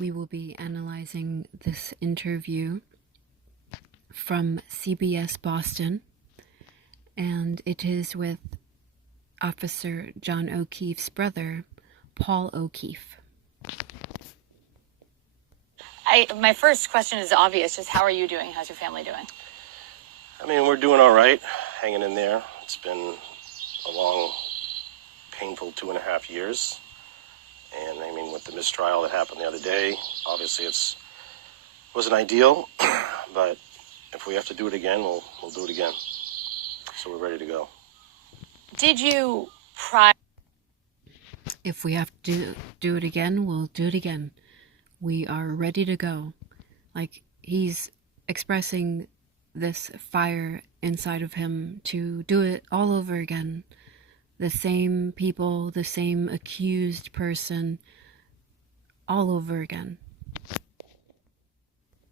We will be analyzing this interview from CBS Boston, and it is with Officer John O'Keefe's brother, Paul O'Keefe. My first question is obvious, just how are you doing? How's your family doing? I mean, we're doing all right, hanging in there. It's been a long, painful 2.5 years. And I mean, with the mistrial that happened the other day, obviously wasn't ideal, but if we have to do it again, we'll do it again. So we're ready to go. Did you If we have to do it again, we'll do it again. We are ready to go. Like, he's expressing this fire inside of him to do it all over again. The same people, the same accused person, all over again.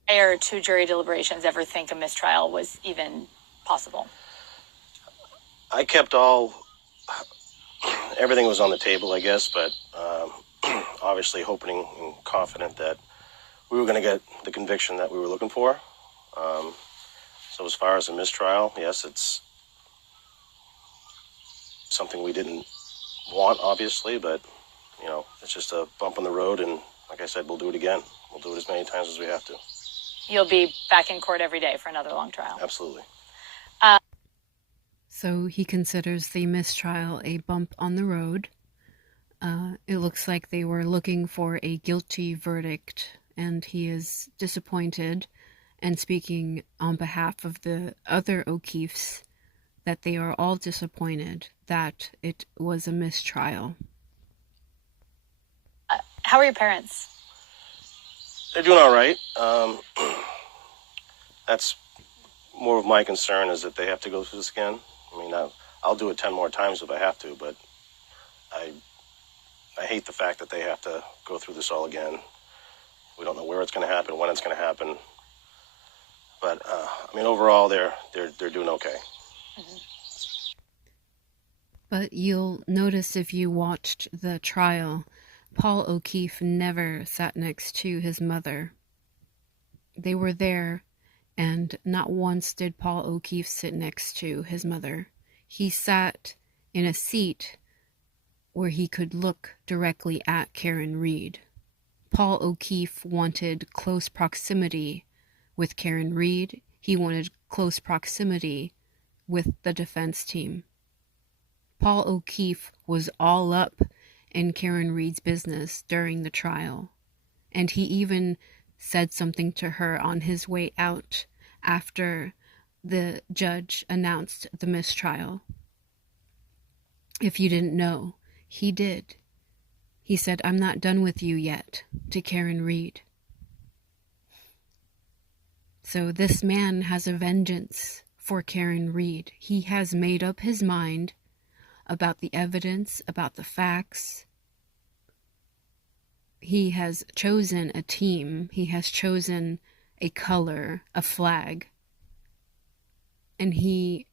prior to jury deliberations ever think a mistrial was even possible? I kept everything was on the table, I guess, but obviously hoping and confident that we were going to get the conviction that we were looking for. So as far as a mistrial, yes, it's something we didn't want, obviously, but, it's just a bump in the road, and like I said, we'll do it again. We'll do it as many times as we have to. You'll be back in court every day for another long trial? Absolutely. So he considers the mistrial a bump on the road. It looks like they were looking for a guilty verdict, and he is disappointed, and speaking on behalf of the other O'Keefes, that they are all disappointed that it was a mistrial. How are your parents? They're doing all right. That's more of my concern, is that they have to go through this again. I mean, I'll do it 10 more times if I have to, but I hate the fact that they have to go through this all again. We don't know where it's going to happen, when it's going to happen. But I mean, overall, they're doing okay. Mm-hmm. But you'll notice if you watched the trial, Paul O'Keefe never sat next to his mother. They were there, and not once did Paul O'Keefe sit next to his mother. He sat in a seat where he could look directly at Karen Reed. Paul O'Keefe wanted close proximity with Karen Reed. He wanted close proximity with the defense team. Paul O'Keefe was all up in Karen Reed's business during the trial, and he even said something to her on his way out after the judge announced the mistrial. If you didn't know, he did. He said, "I'm not done with you yet," to Karen Reed. So this man has a vengeance for Karen Reed. He has made up his mind about the evidence, about the facts. He has chosen a team. He has chosen a color, a flag. And he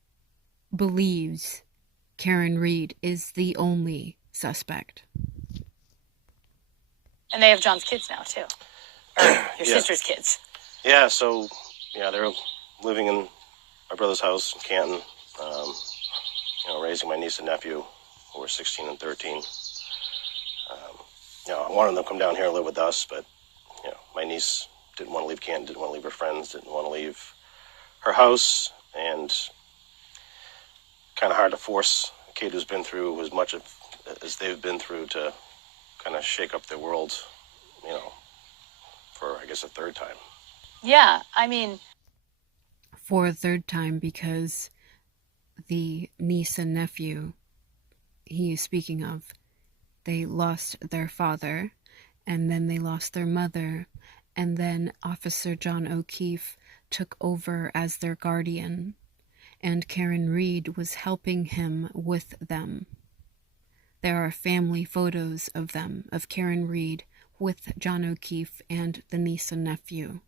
believes Karen Reed is the only suspect. And they have John's kids now, too. Or your sister's kids. Yeah, so, they're living in my brother's house in Canton, raising my niece and nephew, who are 16 and 13. I wanted them to come down here and live with us, but, my niece didn't want to leave Canton, didn't want to leave her friends, didn't want to leave her house, and kind of hard to force a kid who's been through as much as they've been through to kind of shake up their world, for, I guess, a third time. Yeah, I mean... For a third time, because the niece and nephew he is speaking of, they lost their father, and then they lost their mother, and then Officer John O'Keefe took over as their guardian, and Karen Reed was helping him with them. There are family photos of them, of Karen Reed with John O'Keefe and the niece and nephew.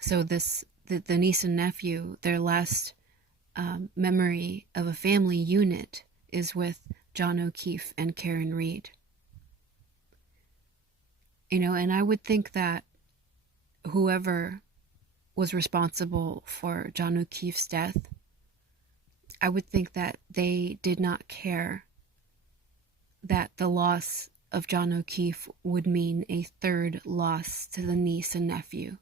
So the niece and nephew, their last memory of a family unit is with John O'Keefe and Karen Reed. And I would think that whoever was responsible for John O'Keefe's death, I would think that they did not care that the loss of John O'Keefe would mean a third loss to the niece and nephew.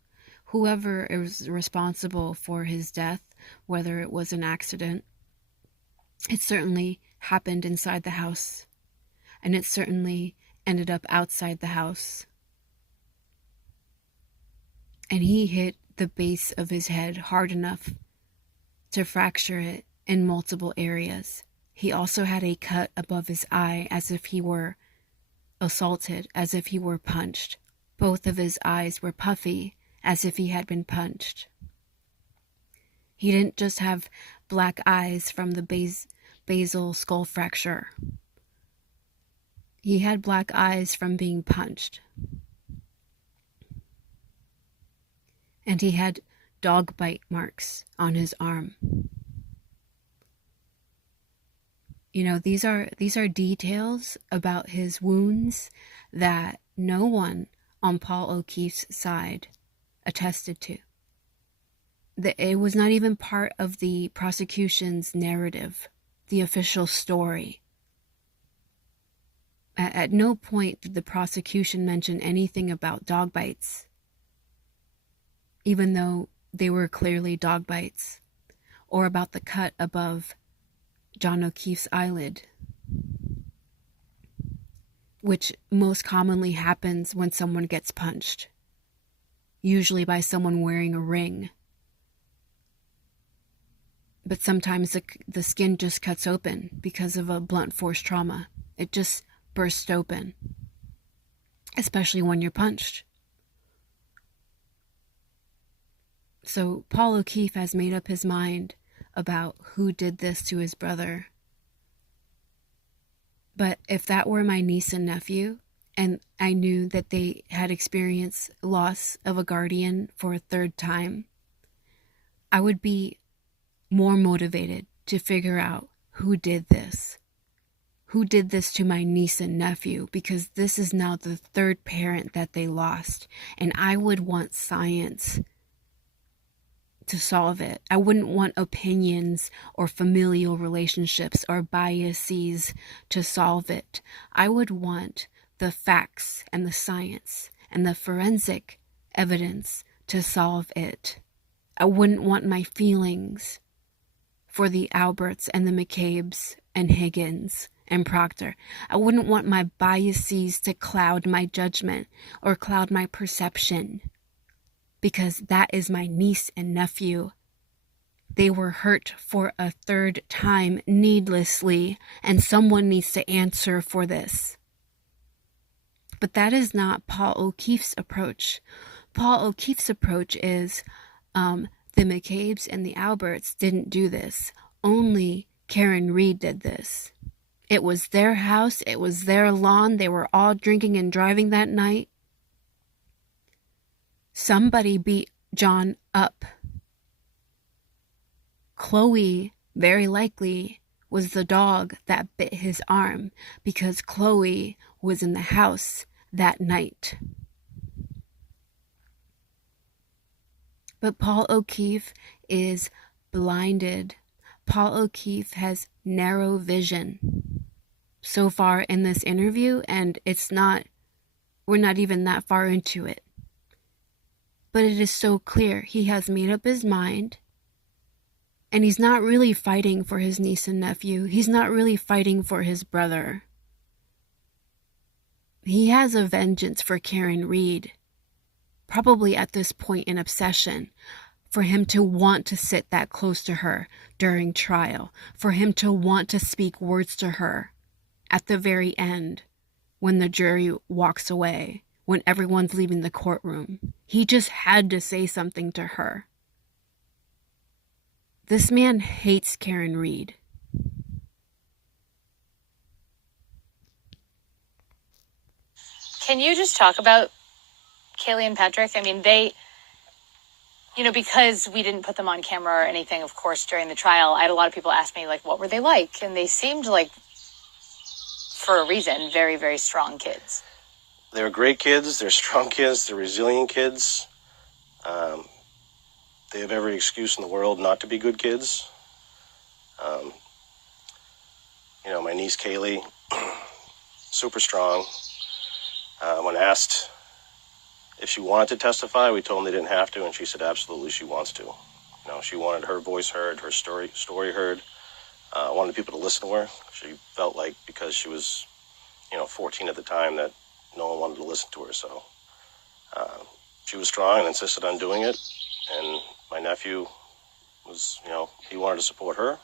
Whoever is responsible for his death, whether it was an accident, it certainly happened inside the house, and it certainly ended up outside the house. And he hit the base of his head hard enough to fracture it in multiple areas. He also had a cut above his eye as if he were assaulted, as if he were punched. Both of his eyes were puffy, as if he had been punched. He didn't just have black eyes from the basal skull fracture. He had black eyes from being punched. And he had dog bite marks on his arm. These are details about his wounds that no one on Paul O'Keefe's side attested to. It was not even part of the prosecution's narrative, the official story. At no point did the prosecution mention anything about dog bites, even though they were clearly dog bites, or about the cut above John O'Keefe's eyelid, which most commonly happens when someone gets punched, usually by someone wearing a ring. But sometimes the skin just cuts open because of a blunt force trauma. It just bursts open, especially when you're punched. So Paul O'Keefe has made up his mind about who did this to his brother. But if that were my niece and nephew, and I knew that they had experienced loss of a guardian for a third time, I would be more motivated to figure out who did this. Who did this to my niece and nephew? Because this is now the third parent that they lost. And I would want science to solve it. I wouldn't want opinions or familial relationships or biases to solve it. I would want the facts and the science and the forensic evidence to solve it. I wouldn't want my feelings for the Alberts and the McCabe's and Higgins and Proctor. I wouldn't want my biases to cloud my judgment or cloud my perception. Because that is my niece and nephew. They were hurt for a third time needlessly, and someone needs to answer for this. But that is not Paul O'Keefe's approach. Paul O'Keefe's approach is the McCabe's and the Alberts didn't do this. Only Karen Reed did this. It was their house. It was their lawn. They were all drinking and driving that night. Somebody beat John up. Chloe, very likely, was the dog that bit his arm because Chloe was in the house that night. But Paul O'Keefe is blinded. Paul O'Keefe has narrow vision so far in this interview, and we're not even that far into it. But it is so clear he has made up his mind, and he's not really fighting for his niece and nephew. He's not really fighting for his brother. He has a vengeance for Karen Reed, probably at this point an obsession, for him to want to sit that close to her during trial, for him to want to speak words to her at the very end when the jury walks away. When everyone's leaving the courtroom. He just had to say something to her. This man hates Karen Reed. Can you just talk about Kaylee and Patrick? I mean, they, because we didn't put them on camera or anything, of course, during the trial, I had a lot of people ask me, what were they like? And they seemed like, for a reason, very, very strong kids. They're great kids. They're strong kids. They're resilient kids. They have every excuse in the world not to be good kids. My niece Kaylee, super strong. When asked if she wanted to testify, we told them they didn't have to, and she said absolutely she wants to. She wanted her voice heard, her story heard. Wanted people to listen to her. She felt like because she was, 14 at the time, that no one wanted to listen to her. So she was strong and insisted on doing it. And my nephew was, he wanted to support her.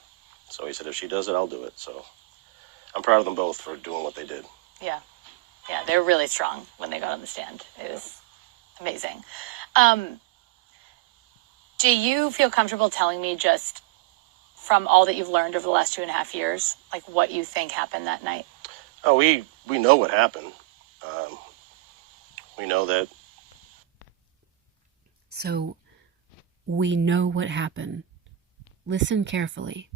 So he said, if she does it, I'll do it. So I'm proud of them both for doing what they did. Yeah. Yeah, they were really strong when they got on the stand. It was amazing. Do you feel comfortable telling me, just from all that you've learned over the last 2.5 years, like what you think happened that night? Oh, we know what happened. We know that. So, we know what happened. Listen carefully.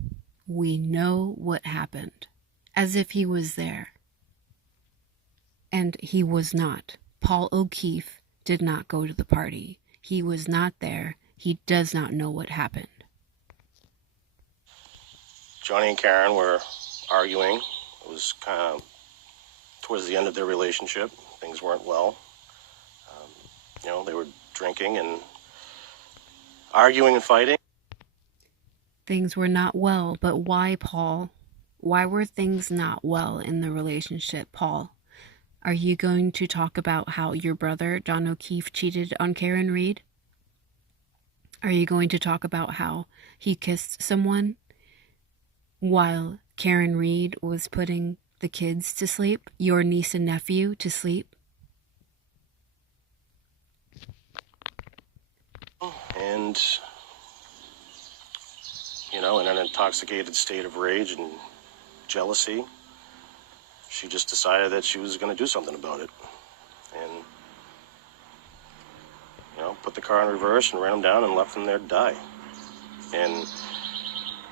We know what happened. As if he was there. And he was not. Paul O'Keefe did not go to the party. He was not there. He does not know what happened. Johnny and Karen were arguing. It was kind of towards the end of their relationship. Things weren't well. They were drinking and arguing and fighting. Things were not well, but why, Paul? Why were things not well in the relationship, Paul? Are you going to talk about how your brother, John O'Keefe, cheated on Karen Reed? Are you going to talk about how he kissed someone while Karen Reed was putting the kids to sleep, your niece and nephew to sleep? And, in an intoxicated state of rage and jealousy, she just decided that she was going to do something about it. And, put the car in reverse and ran them down and left them there to die. And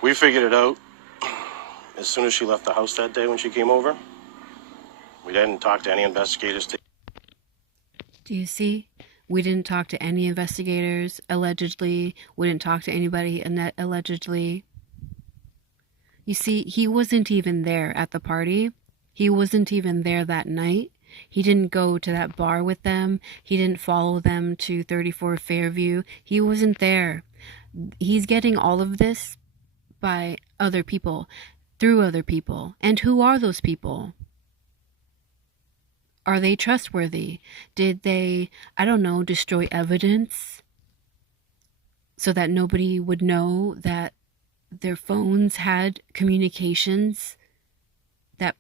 we figured it out as soon as she left the house that day when she came over. We didn't talk to any investigators. Do you see? We didn't talk to any investigators, allegedly. We didn't talk to anybody, allegedly. You see, he wasn't even there at the party. He wasn't even there that night. He didn't go to that bar with them. He didn't follow them to 34 Fairview. He wasn't there. He's getting all of this by other people, through other people. And who are those people? Are they trustworthy? Did they, destroy evidence so that nobody would know that their phones had communications that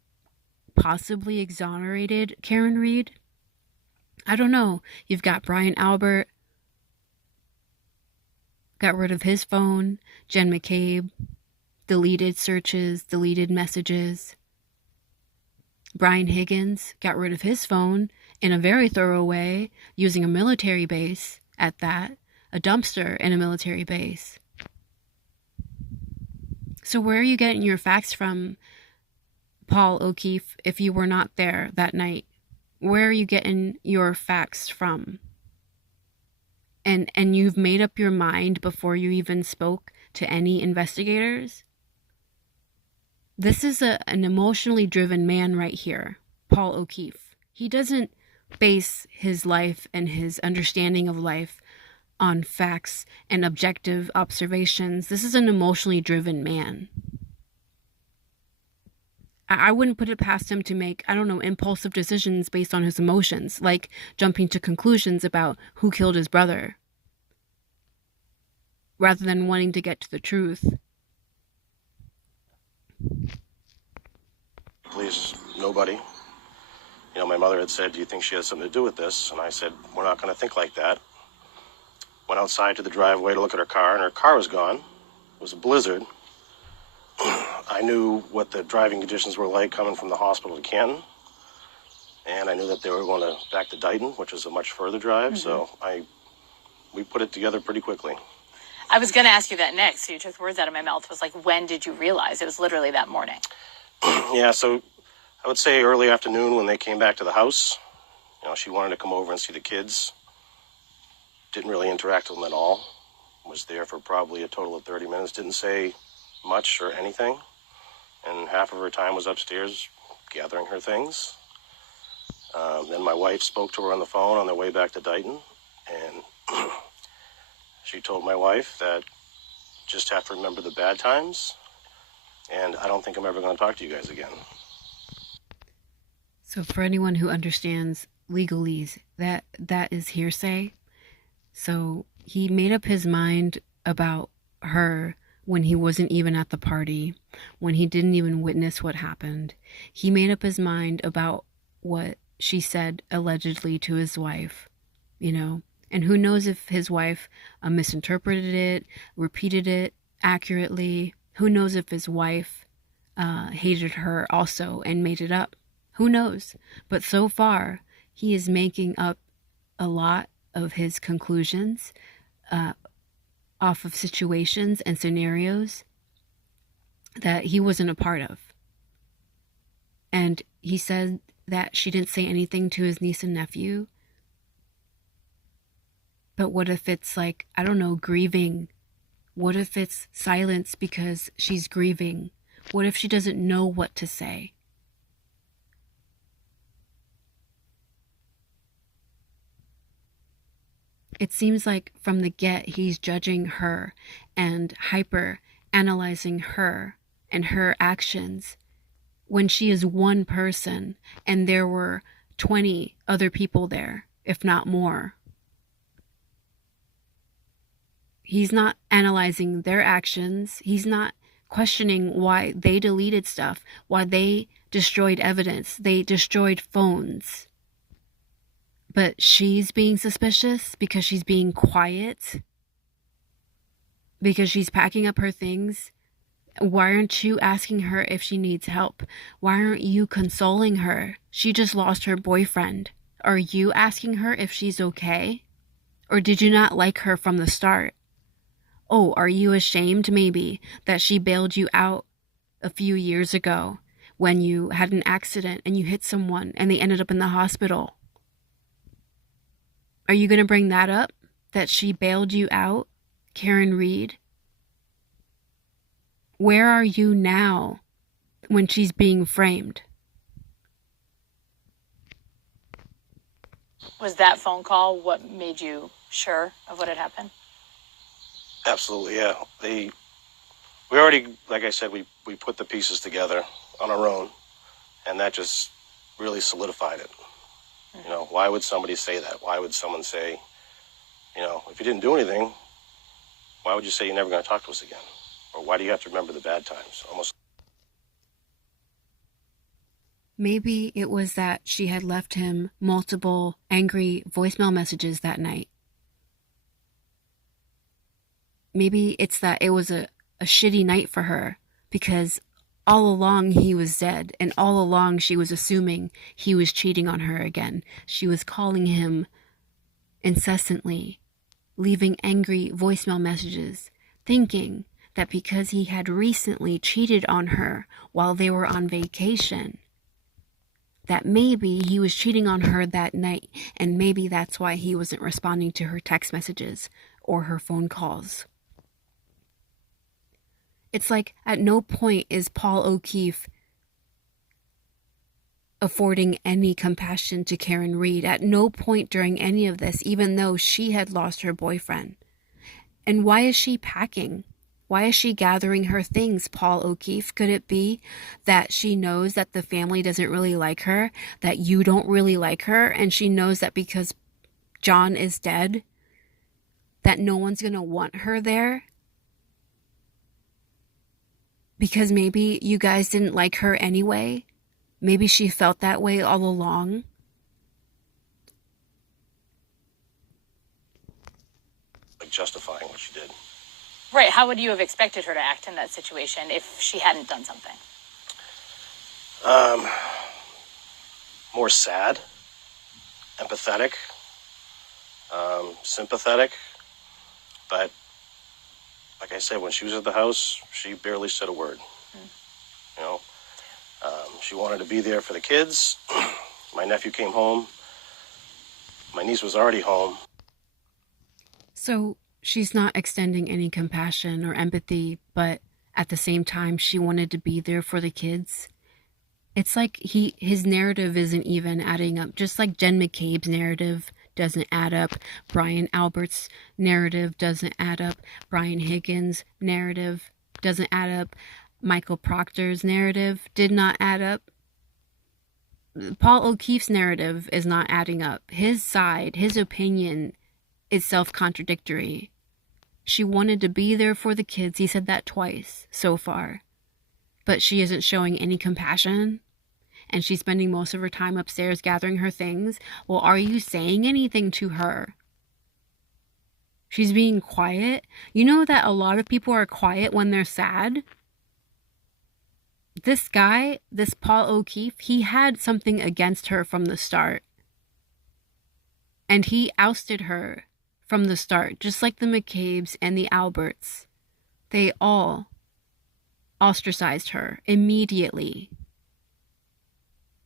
possibly exonerated Karen Reed? I don't know. You've got Brian Albert, got rid of his phone. Jen McCabe, deleted searches, deleted messages. Brian Higgins got rid of his phone in a very thorough way, using a military base at that, a dumpster in a military base. So where are you getting your facts from, Paul O'Keefe, if you were not there that night? Where are you getting your facts from? And you've made up your mind before you even spoke to any investigators? This is an emotionally driven man right here, Paul O'Keefe. He doesn't base his life and his understanding of life on facts and objective observations. This is an emotionally driven man. I wouldn't put it past him to make, impulsive decisions based on his emotions, like jumping to conclusions about who killed his brother, rather than wanting to get to the truth. Police, nobody. My mother had said, do you think she has something to do with this? And I said, we're not going to think like that. Went outside to the driveway to look at her car, and her car was gone. It was a blizzard. I knew what the driving conditions were like coming from the hospital to Canton. And I knew that they were going back to Dighton, which was a much further drive. Mm-hmm. So we put it together pretty quickly. I was going to ask you that next. So you took words out of my mouth. It was like, when did you realize? It was literally that morning. Yeah, so I would say early afternoon when they came back to the house. She wanted to come over and see the kids. Didn't really interact with them at all. Was there for probably a total of 30 minutes. Didn't say much or anything. And half of her time was upstairs gathering her things. Then my wife spoke to her on the phone on their way back to Dighton. And she told my wife that just have to remember the bad times. And I don't think I'm ever going to talk to you guys again. So for anyone who understands legalese, that is hearsay. So he made up his mind about her when he wasn't even at the party, when he didn't even witness what happened. He made up his mind about what she said allegedly to his wife, and who knows if his wife misinterpreted it, repeated it accurately. Who knows if his wife hated her also and made it up. Who knows? But so far, he is making up a lot of his conclusions off of situations and scenarios that he wasn't a part of. And he said that she didn't say anything to his niece and nephew. But what if it's like, I don't know, grieving? What if it's silence because she's grieving? What if she doesn't know what to say? It seems like from the get, he's judging her and hyper analyzing her and her actions when she is one person and there were 20 other people there, if not more. He's not analyzing their actions. He's not questioning why they deleted stuff, why they destroyed evidence, they destroyed phones. But she's being suspicious because she's being quiet, because she's packing up her things. Why aren't you asking her if she needs help? Why aren't you consoling her? She just lost her boyfriend. Are you asking her if she's okay? Or did you not like her from the start? Oh, are you ashamed maybe that she bailed you out a few years ago when you had an accident and you hit someone and they ended up in the hospital? Are you going to bring that up? That she bailed you out? Karen Reed? Where are you now when she's being framed? Was that phone call what made you sure of what had happened? Absolutely, yeah. We already, like I said, we put the pieces together on our own, and that just really solidified it. Why would somebody say that? Why would someone say, if you didn't do anything, why would you say you're never going to talk to us again? Or why do you have to remember the bad times? Almost. Maybe it was that she had left him multiple angry voicemail messages that night. Maybe it's that it was a shitty night for her because all along he was dead, and all along she was assuming he was cheating on her again. She was calling him incessantly, leaving angry voicemail messages, thinking that because he had recently cheated on her while they were on vacation, that maybe he was cheating on her that night, and maybe that's why he wasn't responding to her text messages or her phone calls. It's like at no point is Paul O'Keefe affording any compassion to Karen Reed. At no point during any of this, even though she had lost her boyfriend. And why is she packing? Why is she gathering her things, Paul O'Keefe? Could it be that she knows that the family doesn't really like her, that you don't really like her, and she knows that because John is dead, that no one's going to want her there? Because maybe you guys didn't like her anyway? Maybe she felt that way all along? Like justifying what she did. Right. How would you have expected her to act in that situation if she hadn't done something? More sad, empathetic, sympathetic. But like I said, when she was at the house, she barely said a word. She wanted to be there for the kids. My nephew came home My niece was already home. So she's not extending any compassion or empathy, but at the same time, she wanted to be there for the kids. It's like his narrative isn't even adding up. Just like Jen McCabe's narrative doesn't add up, Brian Albert's narrative doesn't add up, Brian Higgins' narrative doesn't add up, Michael Proctor's narrative did not add up. Paul O'Keefe's narrative is not adding up. His side, his opinion is self-contradictory. She wanted to be there for the kids. He said that twice so far. But she isn't showing any compassion. And she's spending most of her time upstairs gathering her things. Well, are you saying anything to her? She's being quiet. You know that a lot of people are quiet when they're sad? This guy, this Paul O'Keefe, he had something against her from the start. And he ousted her from the start, just like the McCabes and the Alberts. They all ostracized her immediately.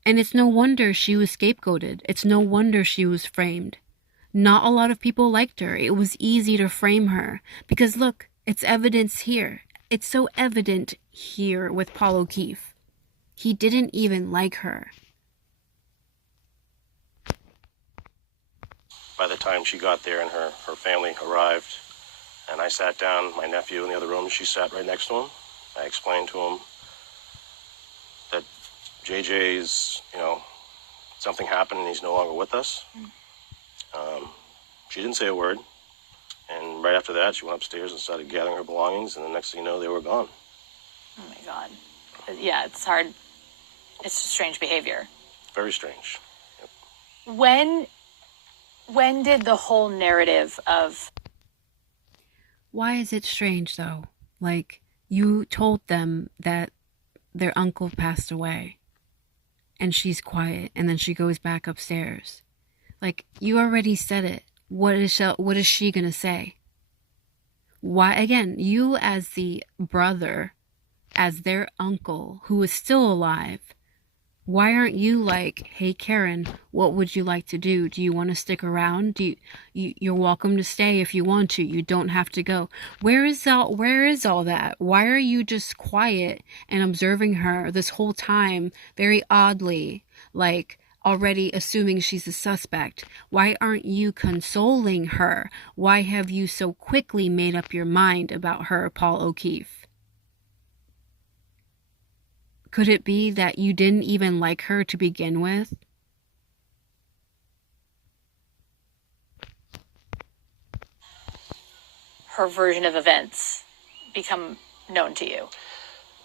And it's no wonder she was scapegoated. It's no wonder she was framed. Not a lot of people liked her. It was easy to frame her. Because look, it's evidence here. It's so evident here with Paul O'Keefe. He didn't even like her. By the time she got there and her family arrived, and I sat down, my nephew in the other room, she sat right next to him. I explained to him that JJ's, something happened and he's no longer with us. She didn't say a word. And right after that, she went upstairs and started gathering her belongings, and the next thing you know, they were gone. Oh my God. Yeah, it's hard. It's strange behavior. Very strange. Yep. When did the whole narrative of... Why is it strange, though? Like, you told them that their uncle passed away, and she's quiet, and then she goes back upstairs. Like, you already said it. What is she gonna say? Why, again, you as the brother, as their uncle, who is still alive, why aren't you like, hey Karen, what would you like to do? Do you want to stick around? You're welcome to stay if you want to. You don't have to go. Where is all that? Why are you just quiet and observing her this whole time, very oddly, like already assuming she's a suspect? Why aren't you consoling her? Why have you so quickly made up your mind about her, Paul O'Keefe? Could it be that you didn't even like her to begin with? her version of events become known to you?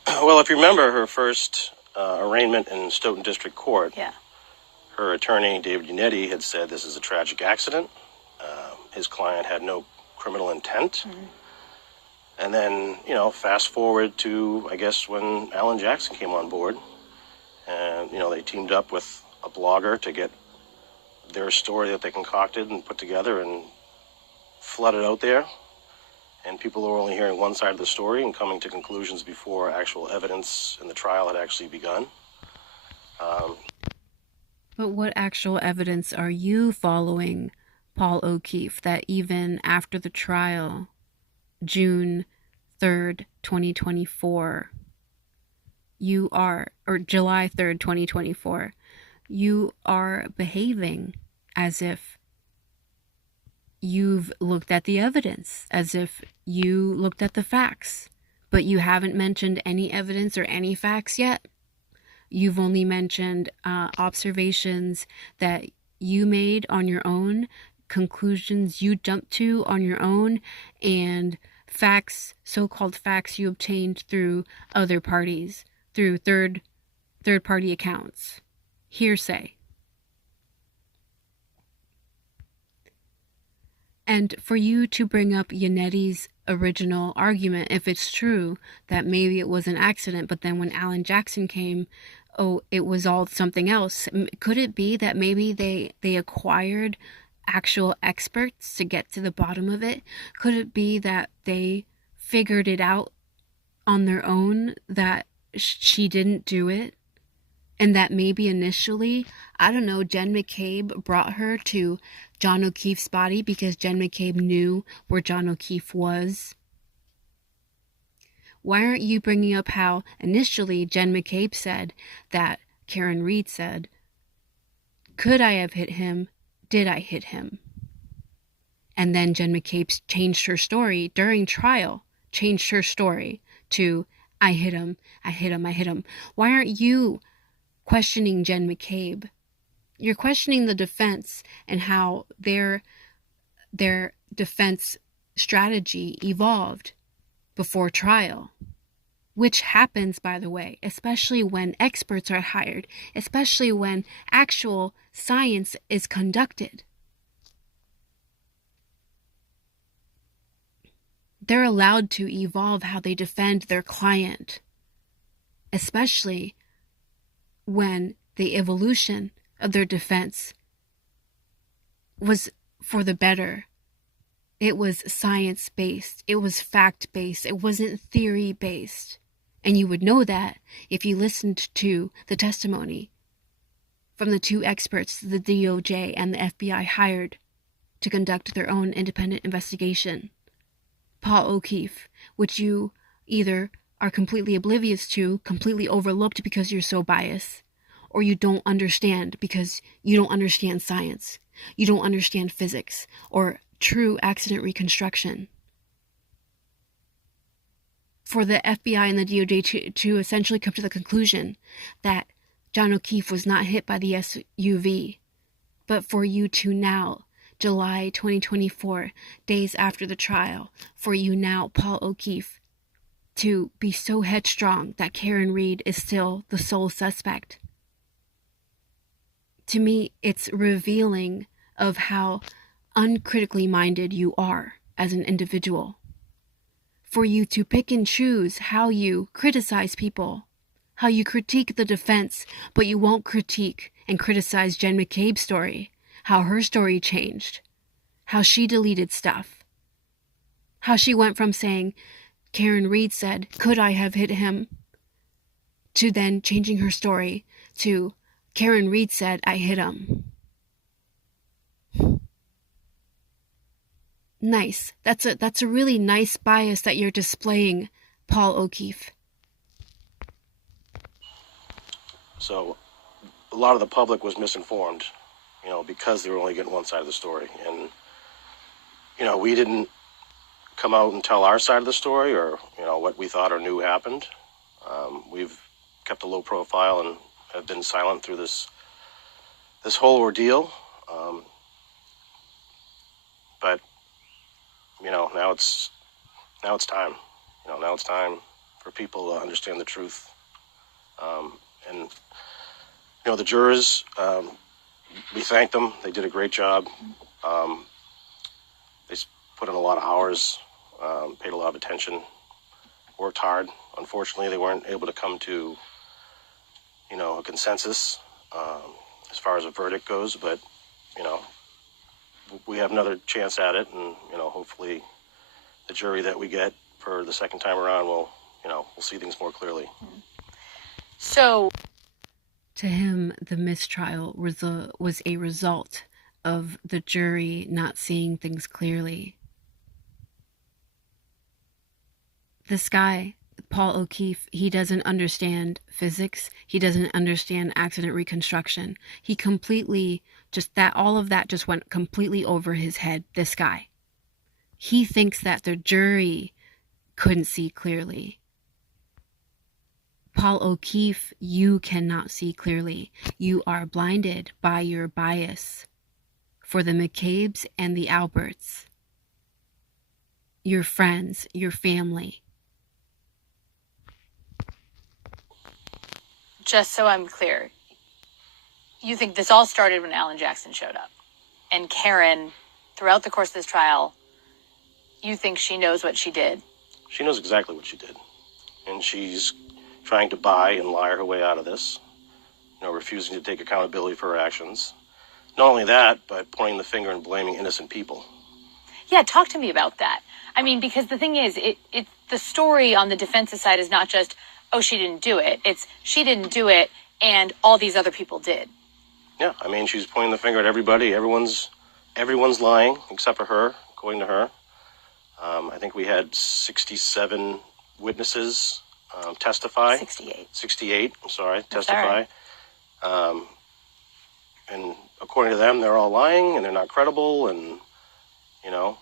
Well, if you remember her first arraignment in Stoughton District Court, Yeah. her attorney, David Uneducated, had said this is a tragic accident. His client had no criminal intent. Mm-hmm. And then, fast forward to, I guess, when Alan Jackson came on board. And, they teamed up with a blogger to get their story that they concocted and put together and flood it out there. And people were only hearing one side of the story and coming to conclusions before actual evidence in the trial had actually begun. But what actual evidence are you following, Paul O'Keefe, that even after the trial, June 3rd, 2024, or July 3rd, 2024, you are behaving as if you've looked at the evidence, as if you looked at the facts, but you haven't mentioned any evidence or any facts yet? You've only mentioned observations that you made on your own, conclusions you jumped to on your own, and facts, so-called facts you obtained through other parties, through third-party accounts. Hearsay. And for you to bring up Yanetti's original argument, if it's true that maybe it was an accident, but then when Alan Jackson came, it was all something else. Could it be that maybe they acquired actual experts to get to the bottom of it? Could it be that they figured it out on their own, that she didn't do it? And that maybe initially, I don't know, Jen McCabe brought her to John O'Keefe's body because Jen McCabe knew where John O'Keefe was. Why aren't you bringing up how initially Jen McCabe said that Karen Reed said, could I have hit him? Did I hit him? And then Jen McCabe changed her story during trial, changed her story to, I hit him, I hit him, I hit him. Why aren't you questioning Jen McCabe? You're questioning the defense and how their defense strategy evolved before trial, which happens, by the way, especially when experts are hired, especially when actual science is conducted. They're allowed to evolve how they defend their client, especially when the evolution of their defense was for the better. It was science-based. It was fact-based. It wasn't theory-based. And you would know that if you listened to the testimony from the two experts the DOJ and the FBI hired to conduct their own independent investigation. Paul O'Keefe, which you either are completely oblivious to, completely overlooked because you're so biased, or you don't understand because you don't understand science, you don't understand physics, or true accident reconstruction. For the FBI and the DOJ to essentially come to the conclusion that John O'Keefe was not hit by the SUV, but for you to now, July 2024, days after the trial, for you now, Paul O'Keefe, to be so headstrong that Karen Reed is still the sole suspect. To me, it's revealing of how uncritically minded you are as an individual. For you to pick and choose how you criticize people, how you critique the defense, but you won't critique and criticize Jen McCabe's story, how her story changed, how she deleted stuff, how she went from saying, Karen Reed said, could I have hit him, to then changing her story to, Karen Reed said, I hit him. Nice. That's a really nice bias that you're displaying, Paul O'Keefe. So a lot of the public was misinformed, because they were only getting one side of the story. And, we didn't come out and tell our side of the story or, what we thought or knew happened. We've kept a low profile and have been silent through this whole ordeal. But, now it's time. Now it's time for people to understand the truth. And, the jurors, we thank them. They did a great job. They put in a lot of hours, paid a lot of attention, worked hard. Unfortunately, they weren't able to come to, a consensus as far as a verdict goes. But, we have another chance at it. And, hopefully the jury that we get for the second time around will see things more clearly. So to him, the mistrial was a result of the jury not seeing things clearly. This guy, Paul O'Keefe, he doesn't understand physics. He doesn't understand accident reconstruction. He completely all of that just went completely over his head, this guy. He thinks that the jury couldn't see clearly. Paul O'Keefe, you cannot see clearly. You are blinded by your bias for the McCabes and the Alberts, your friends, your family. just so I'm clear, you think this all started when Alan Jackson showed up? And Karen, throughout the course of this trial, you think she knows what she did? She knows exactly what she did. And she's trying to buy and lie her way out of this, refusing to take accountability for her actions. Not only that, but pointing the finger and blaming innocent people. Yeah, talk to me about that. I mean, because the thing is, the story on the defense's side is not just, oh, she didn't do it. It's she didn't do it, And all these other people did. Yeah, I mean, she's pointing the finger at everybody. Everyone's lying except for her, according to her. I think we had 67 witnesses testify. 68. 68, I'm sorry, That's testify. all right. And according to them, they're all lying and they're not credible. And, you know,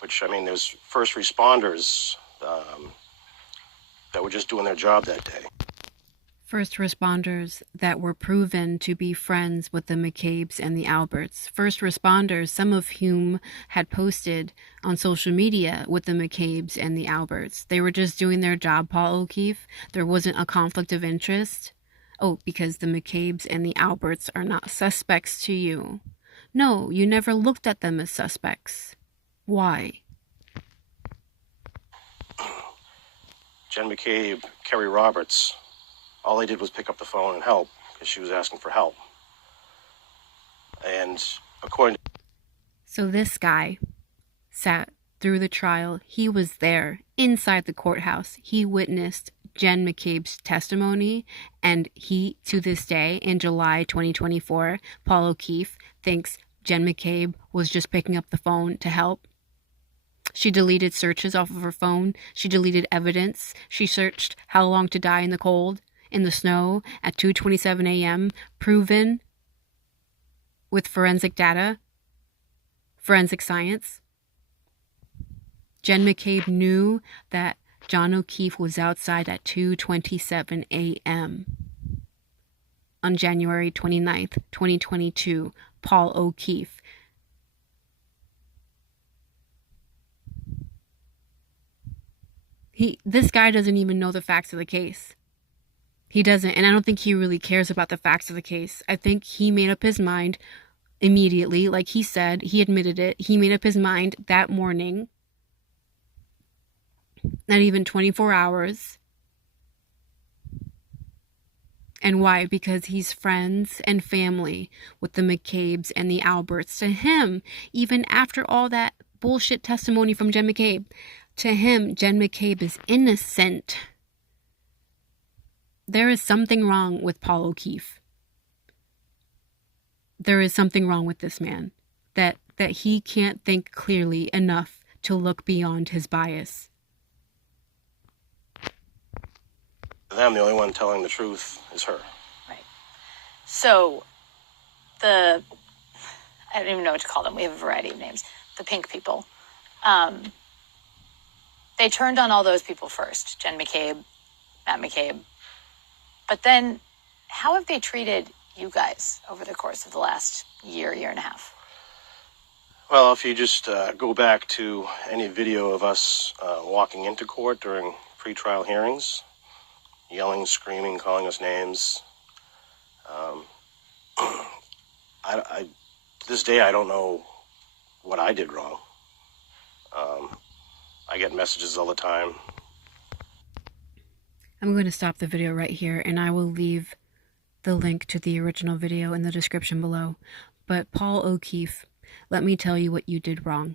which, I mean, there's first responders that were just doing their job that day. First responders that were proven to be friends with the McCabe's and the Alberts. First responders, some of whom had posted on social media with the McCabe's and the Alberts. They were just doing their job, Paul O'Keefe. There wasn't a conflict of interest. Oh, because the McCabe's and the Alberts are not suspects to you. No, you never looked at them as suspects. Why? Jen McCabe, Kerry Roberts, all they did was pick up the phone and help because she was asking for help. And according to... So this guy sat through the trial. He was there inside the courthouse. He witnessed Jen McCabe's testimony, and he, to this day, in July 2024, Paul O'Keefe thinks Jen McCabe was just picking up the phone to help. She deleted searches off of her phone. She deleted evidence. She searched how long to die in the cold, in the snow, at 2:27 a.m., proven with forensic data, forensic science. Jen McCabe knew that John O'Keefe was outside at 2:27 a.m. on January 29th, 2022. Paul O'Keefe. This guy doesn't even know the facts of the case. He doesn't, and I don't think he really cares about the facts of the case. I think he made up his mind immediately, like he said, he admitted it. He made up his mind that morning, not even 24 hours. And why? Because he's friends and family with the McCabe's and the Alberts. To him, even after all that bullshit testimony from Jen McCabe, to him, Jen McCabe is innocent. There is something wrong with Paul O'Keefe. There is something wrong with this man. That he can't think clearly enough to look beyond his bias. For them, the only one telling the truth is her. Right. So, I don't even know what to call them. We have a variety of names. The pink people. They turned on all those people first. Jen McCabe, Matt McCabe. But then, how have they treated you guys over the course of the last year and a half? Well, if you just go back to any video of us walking into court during pretrial hearings, yelling, screaming, calling us names, to this day, I don't know what I did wrong. I get messages all the time. I'm going to stop the video right here, and I will leave the link to the original video in the description below. But Paul O'Keefe, let me tell you what you did wrong.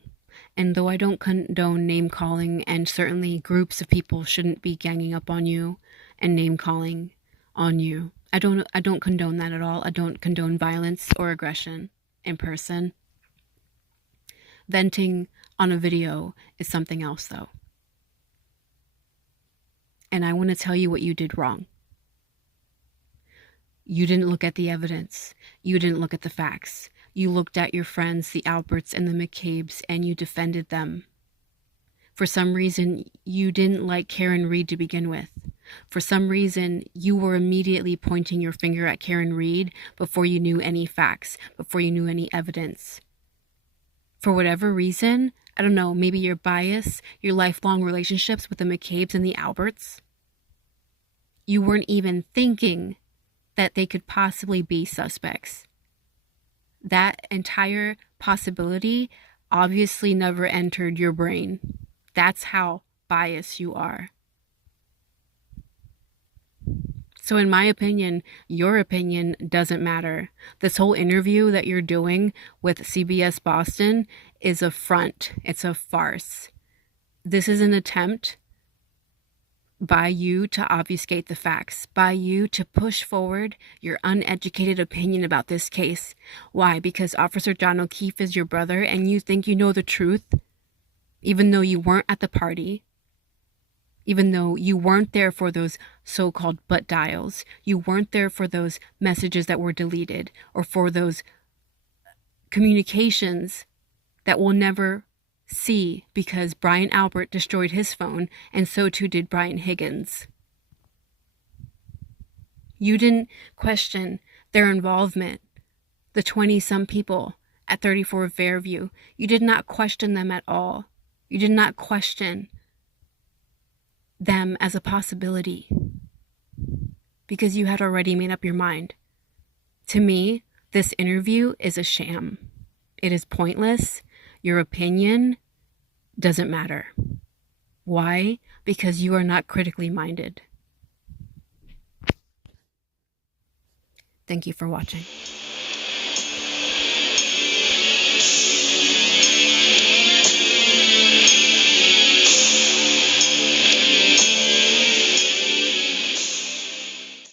And though I don't condone name-calling, and certainly groups of people shouldn't be ganging up on you and name-calling on you, I don't condone that at all. I don't condone violence or aggression in person. Venting on a video is something else, though. And I want to tell you what you did wrong. You didn't look at the evidence. You didn't look at the facts. You looked at your friends, the Alberts and the McCabe's, and you defended them. For some reason, you didn't like Karen Reed to begin with. For some reason, you were immediately pointing your finger at Karen Reed before you knew any facts, before you knew any evidence. For whatever reason, I don't know, maybe your bias, your lifelong relationships with the McCabe's and the Alberts, you weren't even thinking that they could possibly be suspects. That entire possibility obviously never entered your brain. That's how biased you are. So in my opinion, your opinion doesn't matter. This whole interview that you're doing with CBS Boston is a front. It's a farce. This is an attempt by you to obfuscate the facts, by you to push forward your uneducated opinion about this case. Why? Because Officer John O'Keefe is your brother and you think you know the truth, even though you weren't at the party, even though you weren't there for those so-called butt dials, you weren't there for those messages that were deleted, or for those communications that we'll never see because Brian Albert destroyed his phone, and so too did Brian Higgins. You didn't question their involvement, the 20-some people at 34 Fairview. You did not question them at all. You did not question them as a possibility because you had already made up your mind. To me, this interview is a sham. It is pointless. Your opinion doesn't matter. Why? Because you are not critically minded. Thank you for watching.